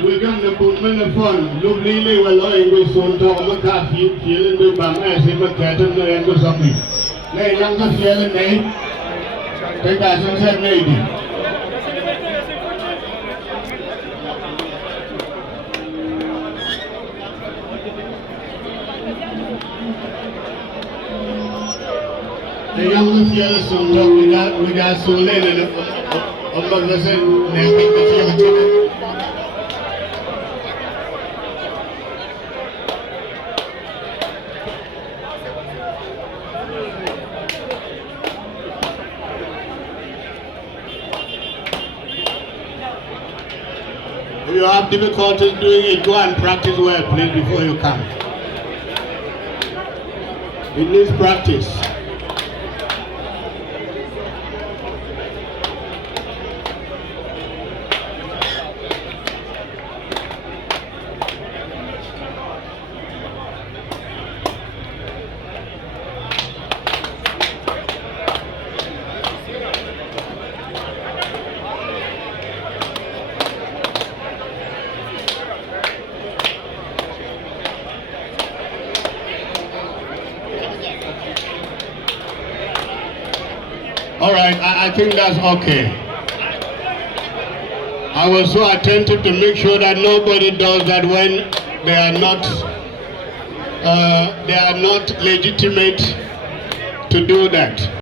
We're going to put in the phone. Look, really, well, I go soon to a coffee, feeling the Bamenda, and the cat and the end of something. Lay younger feeling, eh? Take us and say, maybe. The younger feeling soon, we got so late in the if you have difficulties doing it, go and practice well, please, before you come. It needs practice. All right, I think that's okay. I was so attentive to make sure that nobody does that when they are not legitimate to do that.